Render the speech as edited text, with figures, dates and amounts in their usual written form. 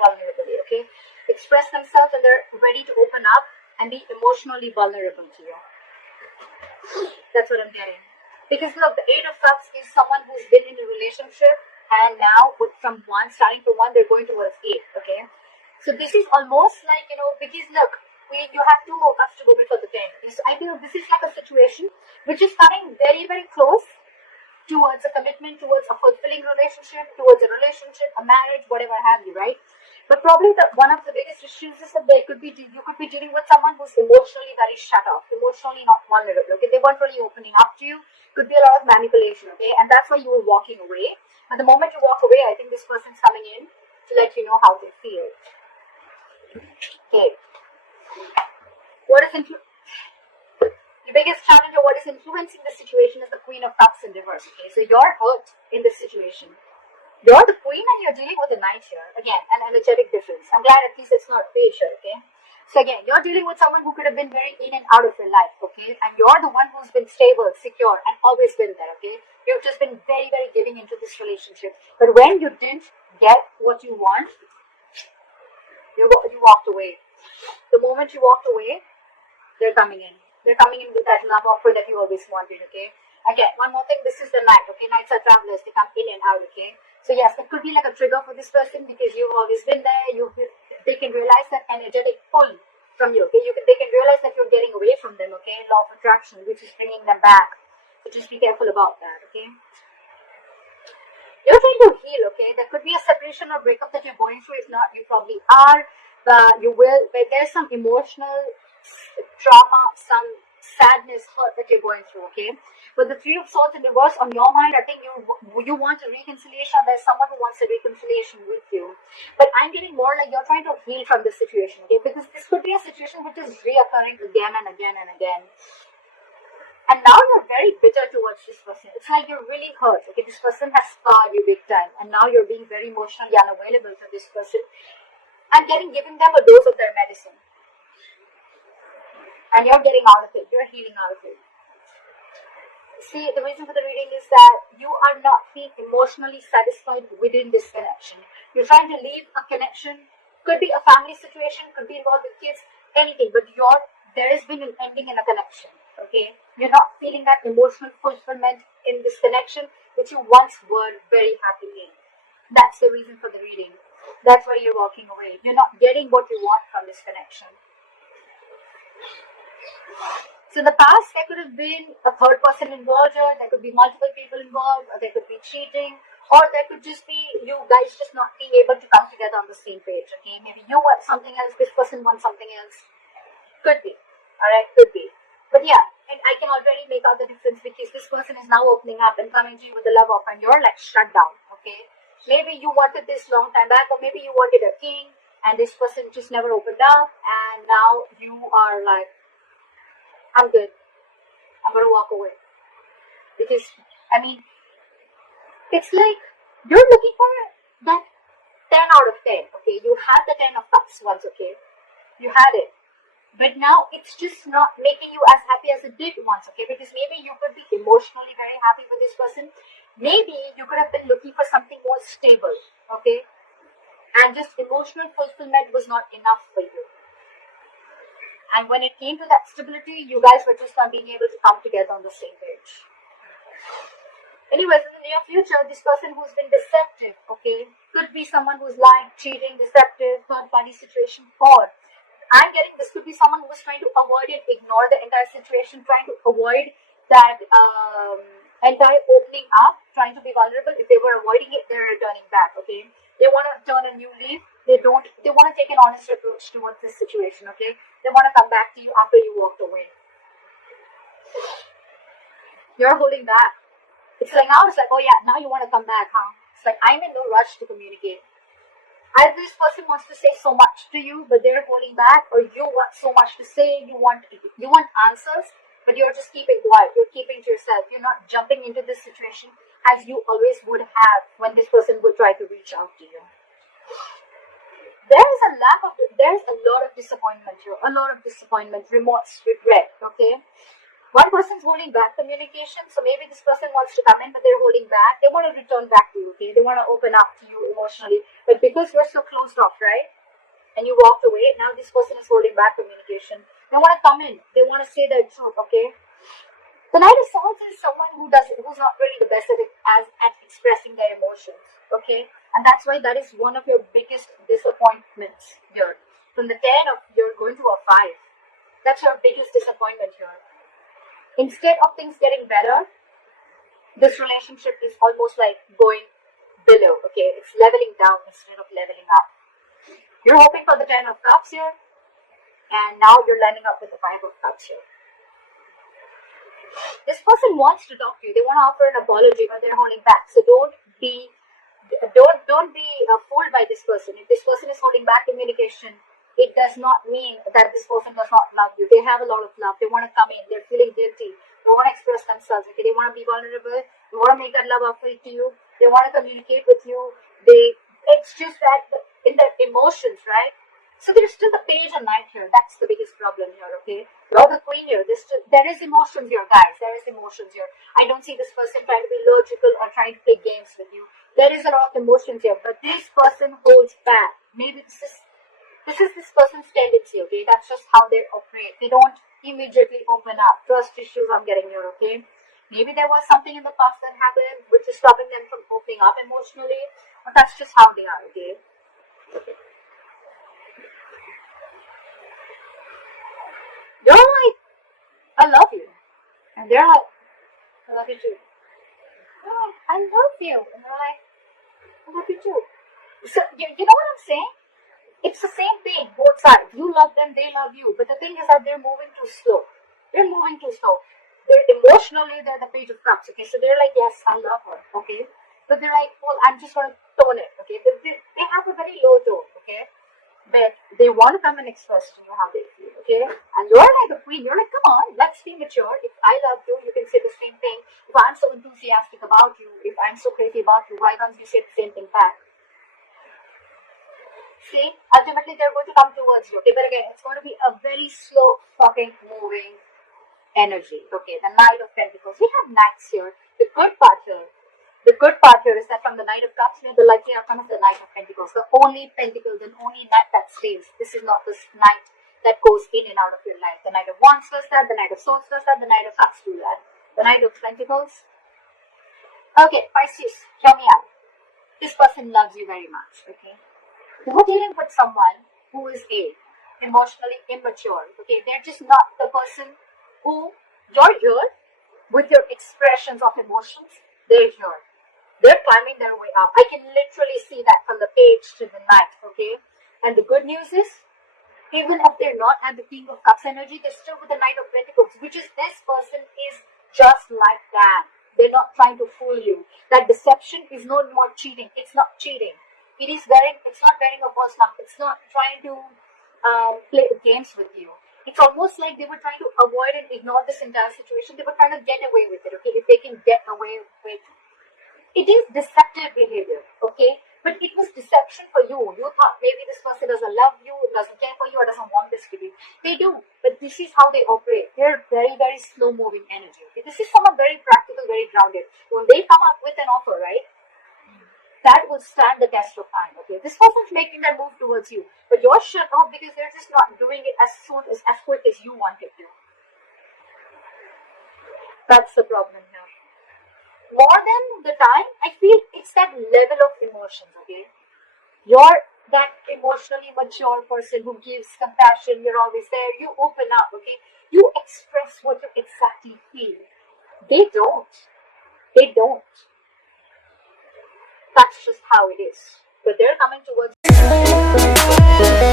vulnerably, okay? Express themselves and they're ready to open up and be emotionally vulnerable to you. That's what I'm getting. Because look, the Eight of Cups is someone who's been in a relationship and now starting from one, they're going towards 8, okay? So this is almost like, because look, you have 2 more cups to go before the 10. So I feel this is like a situation which is coming very, very close towards a commitment, towards a fulfilling relationship, towards a relationship, a marriage, whatever have you, right? But probably one of the biggest issues is that you could be dealing with someone who's emotionally very shut off, emotionally not vulnerable, okay? They weren't really opening up to you. Could be a lot of manipulation, okay? And that's why you were walking away. But the moment you walk away, I think this person's coming in to let you know how they feel. Okay. The biggest challenge or what is influencing the situation is the Queen of Cups in reverse, okay? So you're hurt in this situation. You're the queen and you're dealing with a knight here. Again, an energetic difference. I'm glad at least it's not page here, okay? So again, you're dealing with someone who could have been very in and out of your life, okay? And you're the one who's been stable, secure, and always been there, okay? You've just been very, very giving into this relationship. But when you didn't get what you want, you walked away. The moment you walked away, they're coming in. They're coming in with that love offer that you always wanted, okay? Again, one more thing, this is the Knight, okay? Knights are travelers, they come in and out, okay? So yes, it could be like a trigger for this person because you've always been there. They can realize that energetic pull from you, okay? They can realize that you're getting away from them, okay? Law of attraction, which is bringing them back. So just be careful about that, okay? You're trying to heal, okay? There could be a separation or breakup that you're going through. If not, you probably are. But there's some emotional trauma, some sadness, hurt that you're going through, okay? But the Three of Swords in reverse on your mind, I think you want a reconciliation. There's someone who wants a reconciliation with you. But I'm getting more like you're trying to heal from this situation, okay? Because this could be a situation which is reoccurring again and again and again. And now you're very bitter towards this person. It's like you're really hurt, okay? This person has scarred you big time. And now you're being very emotionally unavailable for this person. And giving them a dose of their medicine. And you're getting out of it. You're healing out of it. See, the reason for the reading is that you are not being emotionally satisfied within this connection. You're trying to leave a connection. Could be a family situation, could be involved with kids, anything. But there has been an ending in a connection. Okay? You're not feeling that emotional fulfillment in this connection, which you once were very happy in. That's the reason for the reading. That's why you're walking away. You're not getting what you want from this connection. So in the past, there could have been a third person involved, or there could be multiple people involved, or there could be cheating, or there could just be you guys just not being able to come together on the same page, okay? Maybe you want something else, this person wants something else. Could be, alright, could be. But yeah, and I can already make out the difference because this person is now opening up and coming to you with a love offer and you're like shut down, okay? Maybe you wanted this long time back, or maybe you wanted a king and this person just never opened up and now you are like, I'm good. I'm going to walk away. Because, it's like you're looking for that 10 out of 10, okay? You had the 10 of cups once, okay? You had it. But now it's just not making you as happy as it did once, okay? Because maybe you could be emotionally very happy with this person. Maybe you could have been looking for something more stable, okay? And just emotional fulfillment was not enough for you. And when it came to that stability, you guys were just not being able to come together on the same page. Anyways, in the near future, this person who's been deceptive, okay, could be someone who's lying, cheating, deceptive, third-party situation, or I'm getting this could be someone who was trying to avoid and ignore the entire situation, trying to avoid that entire opening up, trying to be vulnerable. If they were avoiding it, they're returning back, okay? They want to turn a new leaf. They want to take an honest approach towards this situation, okay? They want to come back to you after you walked away. You're holding back. It's like now it's like, oh yeah, now you want to come back, huh? It's like I'm in no rush to communicate. Either this person wants to say so much to you, but they're holding back, or you want so much to say, you want answers, but you're just keeping quiet. You're keeping to yourself. You're not jumping into this situation as you always would have when this person would try to reach out to you. There's a lot of disappointment here, a lot of disappointment, remorse, regret, okay? One person's holding back communication, so maybe this person wants to come in, but they're holding back. They want to return back to you, okay? They want to open up to you emotionally, but because you're so closed off, right? And you walked away, now this person is holding back communication. They want to come in. They want to say their truth, okay? The Knight of Swords is someone who's not really the best at expressing their emotions, okay? And that's why that is one of your biggest disappointments here. From the 10 of, you're going to a 5. That's your biggest disappointment here. Instead of things getting better, this relationship is almost like going below, okay? It's leveling down instead of leveling up. You're hoping for the 10 of Cups here, and now you're lining up with the 5 of Cups here. This person wants to talk to you. They want to offer an apology, but they're holding back. So don't be fooled by this person. If this person is holding back communication, it does not mean that this person does not love you. They have a lot of love. They want to come in. They're feeling guilty. They want to express themselves. Okay? They want to be vulnerable. They want to make that love offer to you. They want to communicate with you. It's just that in their emotions, right? So there's still the Page and Knight here. That's the biggest problem here, okay? You're the Queen here. There is emotions here, guys. There is emotions here. I don't see this person trying to be logical or trying to play games with you. There is a lot of emotions here, but this person holds back. Maybe this is this person's tendency, okay? That's just how they operate. They don't immediately open up. Trust issues I'm getting here, okay? Maybe there was something in the past that happened which is stopping them from opening up emotionally, but that's just how they are, okay? They're like, I love you. And they're like, I love you too. They're like, I love you. And they're like, I love you too. So, you know what I'm saying? It's the same thing, both sides. You love them, they love you. But the thing is that they're moving too slow. They're moving too slow. They're emotionally, they're the Page of Cups, okay? So they're like, yes, I love her, okay? But they're like, well, I'm just going to tone it, okay? They have a very low tone, okay? But they want to come and express to you how they feel, okay? And you're like the Queen. You're like, come on, let's be mature. If I love you, you can say the same thing. If I'm so enthusiastic about you, if I'm so crazy about you, why can't you say the same thing back? See, ultimately they're going to come towards you, okay? But again, it's going to be a very slow fucking moving energy, okay? The Knight of Pentacles. We have Knights here. The good part here is that from the Knight of Cups, the likely outcome is the Knight of Pentacles. The only Pentacle, the only Knight that stays. This is not this Knight that goes in and out of your life. The Knight of Wands does that, the Knight of Swords does that, the Knight of Cups do that. The Knight of Pentacles. Okay, Pisces, hear me out. This person loves you very much, okay? You're dealing with someone who is emotionally immature, okay? They're just not the person who you're here with your expressions of emotions. They're here. They're climbing their way up. I can literally see that from the Page to the Knight, okay? And the good news is, even if they're not at the King of Cups energy, they're still with the Knight of Pentacles, which is this person is just like that. They're not trying to fool you. That deception is no more cheating. It's not cheating. It's not wearing a false lump. It's not trying to play games with you. It's almost like they were trying to avoid and ignore this entire situation. They were trying to get away with it, okay? If they can get away with it is deceptive behavior, okay? But it was deception for you. You thought maybe this person doesn't love you, doesn't care for you, or doesn't want this to be. They do, but this is how they operate. They're very, very slow-moving energy, okay? This is someone very practical, very grounded. When they come up with an offer, right, that will stand the test of time, okay? This person's making that move towards you, but you're shut off because they're just not doing it as quick as you want it to. That's the problem here. More than the time, I feel it's that level of emotions, okay? You're that emotionally mature person who gives compassion, you're always there, you open up, okay? You express what you exactly feel. They don't. That's just how it is. But they're coming towards you.